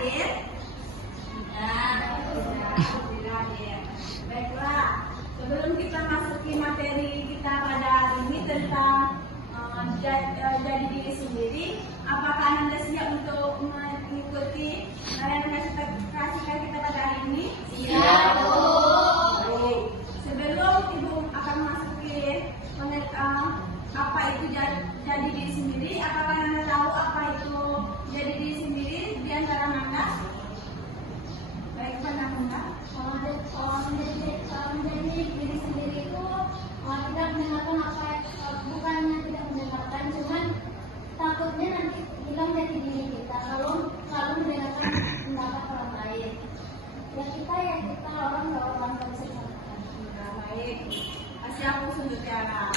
hadir? Alhamdulillah hadir. Baiklah, sebelum kita masuki materi kita pada hari ini tentang jadi diri sendiri, apakah Anda siap untuk mengikuti yang kasihkan kita pada hari ini? Siap, Bu. Baik. Sebelum Ibu akan masuki apa itu jadi diri sendiri, apakah Anda tahu apa itu jadi diri sendiri di antara Anda? Baik, Anda. Menjadi diri sendiri itu tidak mendengarkan apa, bukannya tidak mendengarkan, cuman takutnya nanti hilang dari diri kita kalau selalu mendengarkan pendapat orang lain. Kita orang nggak bisa mengatakan. Baik, kasih aku sudut cara.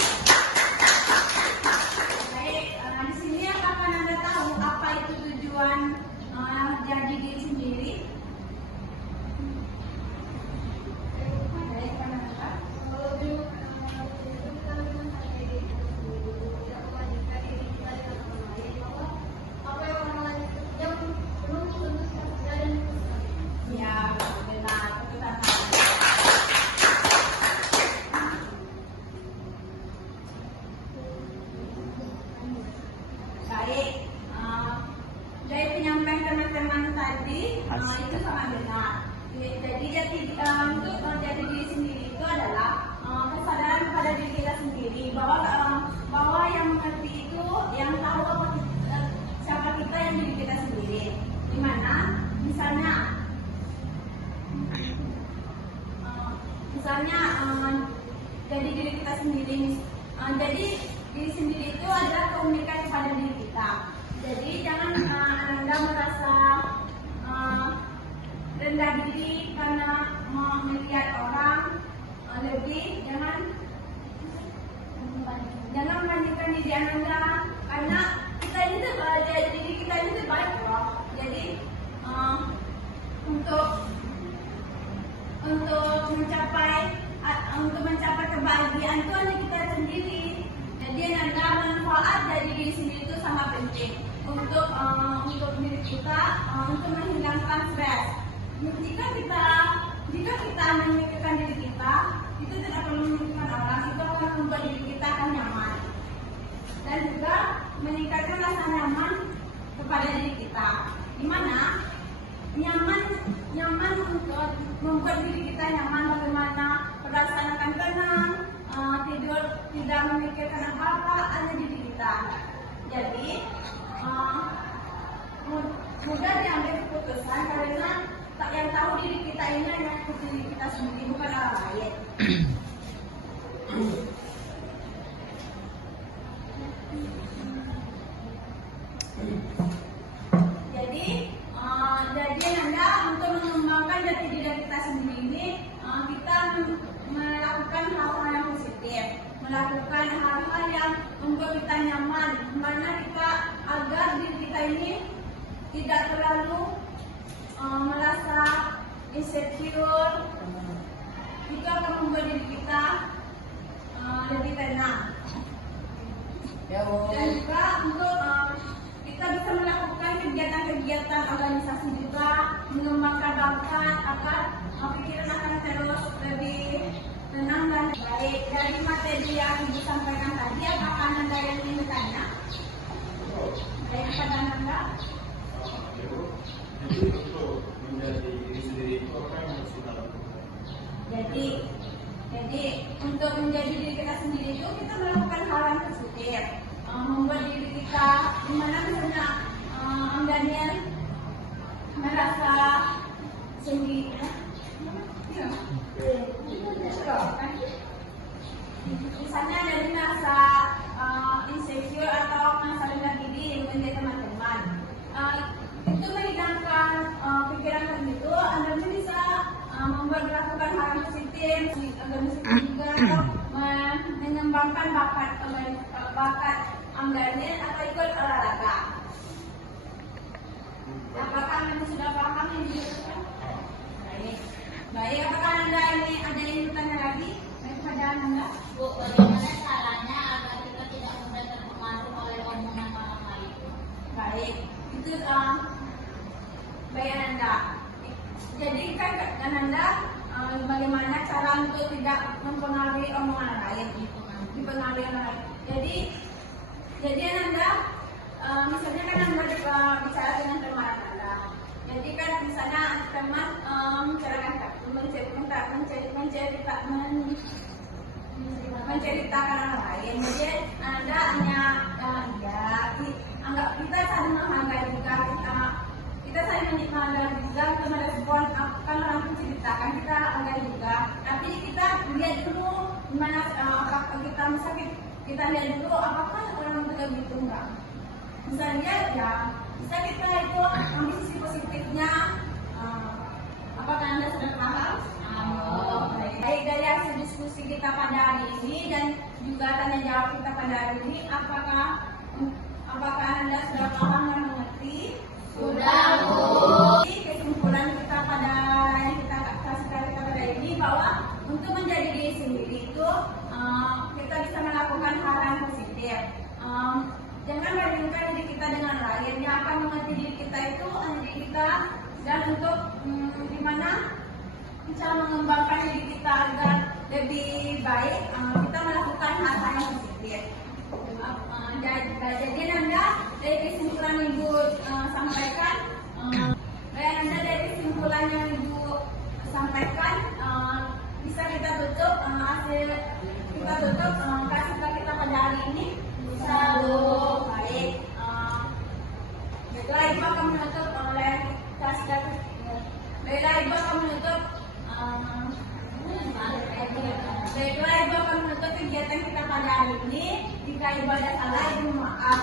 Baik, di sini apakah Anda tahu apa itu tujuan jadi diri sendiri? Baik, Anda. Ya, benar. Benar. Baik, dari penyampaian teman-teman tadi itu sangat benar. Jadi untuk jadi diri sendiri itu adalah kesadaran pada diri kita sendiri bahwa yang mengerti itu yang tahu siapa kita yang diri kita sendiri. Dimana misalnya jadi diri kita sendiri. Jadi diri sendiri itu adalah keunikan pada diri kita. Jadi jangan Anda merasa rendah diri karena melihat orang lebih. Jangan membandingkan diri Anda karena kita ini diri kita ini terbaik loh. Jadi untuk mencapai kebahagiaan itu hanya kita sendiri. Jadi Anda manfaat dari diri sendiri itu sangat penting untuk diri kita, untuk menghilangkan stres. Jika kita memikirkan diri kita, itu tidak perlu memikirkan orang, itu akan membuat diri kita akan nyaman dan juga meningkatkan rasa nyaman kepada diri kita. Dimana nyaman untuk membuat diri kita nyaman, bagaimana perasaan akan tenang, tidur tidak memikirkan apa-apa, hanya diri kita. Jadi mudah diambil keputusan karena yang tahu diri kita ini hanya diri kita sendiri, bukan orang lain. Jadi Anda untuk mengembangkan jati diri kita sendiri ini, kita melakukan hal-hal yang positif, melakukan hal-hal yang membuat kita nyaman, dimana kita agar diri kita ini tidak terlalu merasa insecure. Itu akan membuat diri kita lebih tenang. Dan juga untuk kita bisa melakukan kegiatan-kegiatan organisasi juga, mengembangkan bakat agar pikiran akan terus lebih tenang dan baik. Dari materi yang Ibu sampaikan tadi, apakah Anda yang ingin bertanya? Baik, kepada Anda. Jadi untuk menjadi diri sendiri itu apa yang harus kita lakukan? Jadi untuk menjadi diri kita sendiri itu kita melakukan hal yang positif, membuat diri kita, dimana misalnya Daniel merasa sendiri, misalnya dari merasa insecure atau merasa rendah diri dengan teman-teman, itu menghilangkan pikiran itu. Anda bisa melakukan hal yang positif, juga mengembangkan bakat Anda atau ikut olahraga. Apakah Anda sudah paham ini? Baik, apakah Anda ini ada yang bertanya lagi? Baik, kepada Anda. Bu, bagaimana caranya agar kita tidak mudah terpengaruh oleh omongan orang lain? Baik, itu Baik Ananda. Jadi kan Ananda bagaimana cara untuk tidak mempengaruhi omongan orang lain, dipengaruhi orang lain. Jadi Ananda, misalnya kan Anda bicara dengan teman Anda. Jadi kan misalnya teman menceritakan orang lain. Jadi Anda hanya anggap kita saling menghargai juga, kita saling menghargai juga untuk merespon kan orang itu ceritakan, kita hargai juga. Tapi kita lihat dulu gimana apakah kita misalnya kita lihat dulu apakah orang itu begitu enggak. Misalnya ya bisa kita itu ambil sisi positifnya. Apakah Anda sudah paham? Baik, dari hasil diskusi kita pada hari ini dan juga tanya jawab kita pada hari ini, apakah Anda sudah paham dan mengerti? Sudah, Bu. Jadi kesimpulan kita pada yang kita kasih tahu kita pada ini bahwa untuk menjadi diri sendiri itu kita bisa melakukan hal yang positif. Jangan bandingkan diri kita dengan lain. Yang akan mengerti diri kita itu diri kita, dan untuk gimana cara mengembangkan diri kita agar lebih baik, kita melakukan hal-hal yang positif. Jadi Anda dari kesimpulan Ibu sampaikan, dari kesimpulan yang Ibu sampaikan bisa kita tutup hasil kita tutup kasih kita pada hari ini. Bisa Bu. Baik. Baiklah Ibu akan menutup oleh kasih. Baiklah Ibu akan menutup. Baiklah Ibu akan menutup kegiatan kita pada hari ini. Jika Ibu ada salah, Ibu maaf.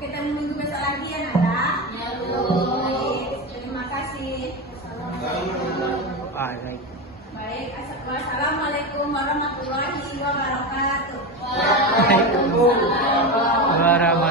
Kita menunggu besok lagi ya Nanda. Ya Bu. Baik, terima kasih. Baik, wassalamualaikum warahmatullahi wabarakatuh. Waalaikumsalam.